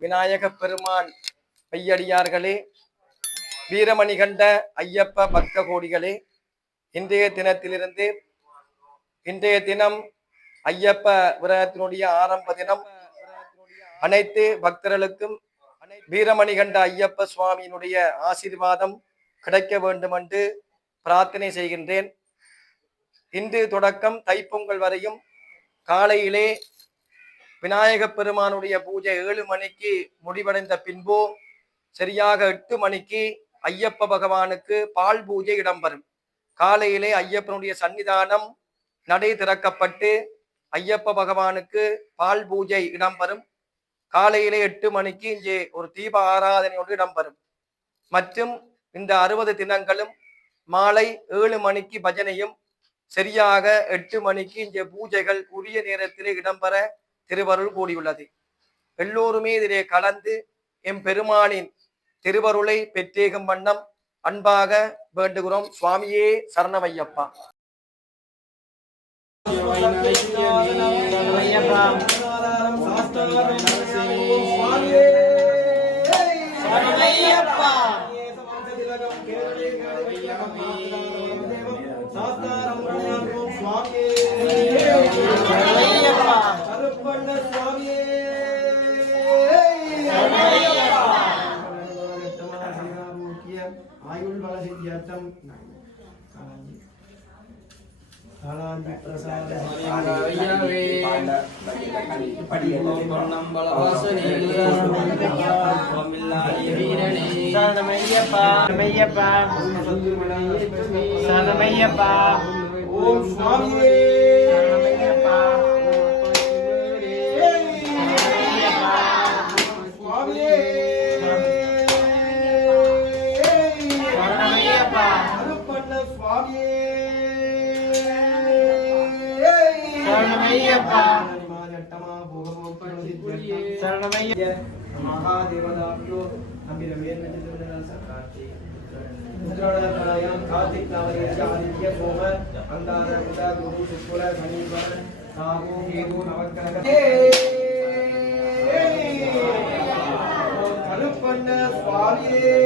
விநாயக பெருமான் ஐயடியார்களே, வீரமணி கண்ட ஐயப்ப பக்த கோடிகளே, இன்றைய தினம் ஐயப்ப விரதத்தினுடைய ஆரம்ப தினம். அனைத்து பக்தர்களுக்கும் வீரமணி கண்ட ஐயப்ப சுவாமியினுடைய ஆசீர்வாதம் கிடைக்க வேண்டும் என்று பிரார்த்தனை செய்கின்றேன். இன்று தொடக்கம் தைப்பொங்கல் வரையும் காலையிலே விநாயக பெருமானுடைய பூஜை 7 மணிக்கு முடிவடைந்த பின்பு சரியாக 8 மணிக்கு ஐயப்ப பகவானுக்கு பால் பூஜை இடம்பெறும். காலையிலே ஐயப்பனுடைய சன்னிதானம் நடை திறக்கப்பட்டு ஐயப்ப பகவானுக்கு பால் பூஜை இடம்பெறும். காலையிலே 8 மணிக்கு இங்கே ஒரு தீப ஆராதனையோடு இடம்பெறும். மற்றும் இந்த 60 தினங்களும் மாலை 7 மணிக்கு பஜனையும் சரியாக 8 மணிக்கு இங்கே பூஜைகள் உரிய நேரத்திலே இடம்பெற திருவருள் கூடியுள்ளது. எல்லோருமே இதிலே கலந்து எம் பெருமானின் திருவருளை பெற்றேகும் வண்ணம் அன்பாக வேண்டுகிறோம். சுவாமியே சரணமையப்பா. ஆயுள் வள சித்தியர்த்தம் காலாஞ்சி பிரசாத ஓம் சுவாமியே महादेवदाभ्यो कार्तिक आदित्य सोम अंगार बुध गुरु शुक्ल शनिवार राहु केतु नवग्रह कलुपन्न स्वामिये